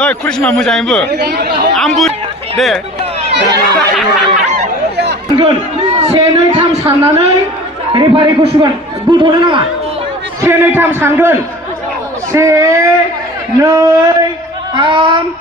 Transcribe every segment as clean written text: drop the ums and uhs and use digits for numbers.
ओइ क्रिस्मा मोजाङैबो आंबो दे से नै थाम साननानै रेफारिखौ सुगोन बुथ'नो नाङा से नै थाम सानगोन से नै थाम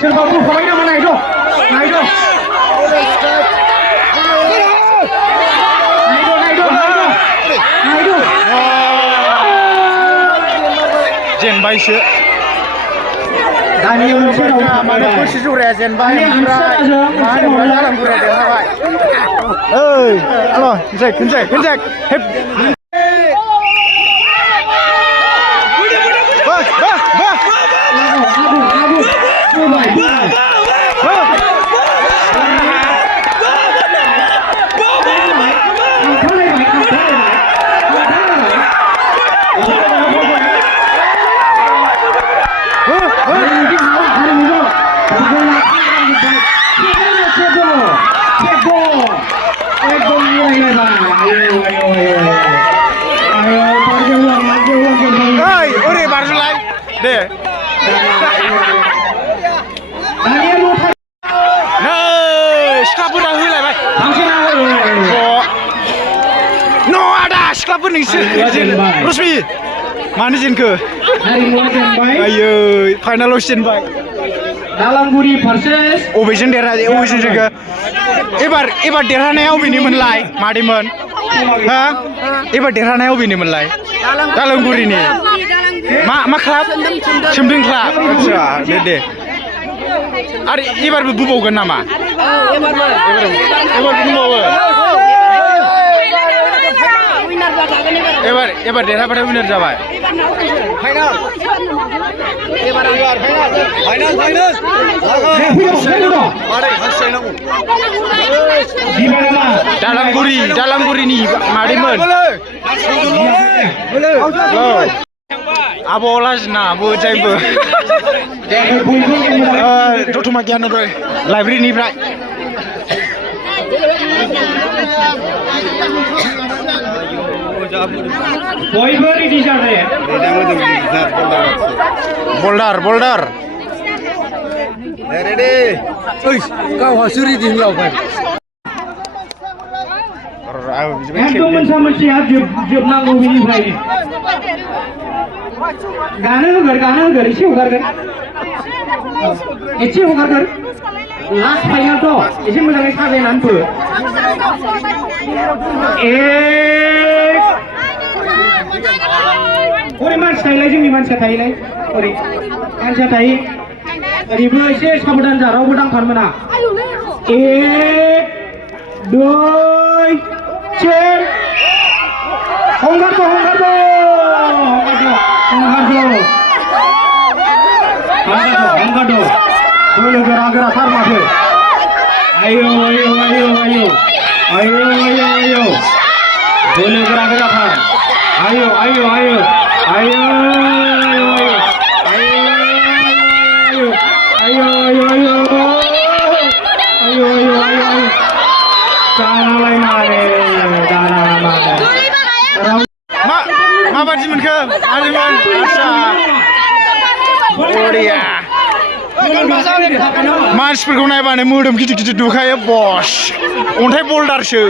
सोरबा बुफाबाय नामा नायद' जेनबायसो दानि मोनसे माने खुसि जराया जेनबाय ओमफ्राय जालांगुराया देरहाबाय ओइ हेल' खनसे हेप ओरै बारजुलाय दे सिख्लाफोरा होलायबाय आदा सिख्लाफोर नोंसोर रश्मि मानो जेनखो आयै फाइनालाव जेनबाय दालांगुरि भार्सेस अबेजों जेनखो एबार देरहानाया अबेनिमोनलाय मादैमोन हा एबार देरहानाया अबेनिमोनलाय दालांगुरिनि मा क्लाब सोमदोन क्लाब आच्छा दे आरो एबारबो बुबावगोन नामा एबार बुबावो एबार देरहाबाथाय उइनार जाबाय दालांगुरिनि मादैमोन आब' लाजिना आब' जायबो दतमा गियानोदय लाइब्रेरिनिफ्राय बयबो रेडि जादों बल्डार रेडि ओइ गावहासो रेडि होलावबाय एकदम मोनसेया जोबनांगौ बेनिफ्रायनो गानो होगोर एसे हगारगोन लास्ट फाइनालथ' एसे मोजाङै साजायनानै फो ओरै मानसि थायोलाय जोंनि मानसिया थायोलाय ओरै मानसिया थायो ओरैबो एसे साबधान जा रावबो दांफानो मोना 1 2 3 हंगारदो बोलो गोराथार माथो आयौ बोलो गोराथार आयौ माबादि मोनखो आलिमोन आच्छा बरिया मानसिफोरखौ नायबानो मोदोम गिदिर नुखायो बस अन्थाइ बल्डारसो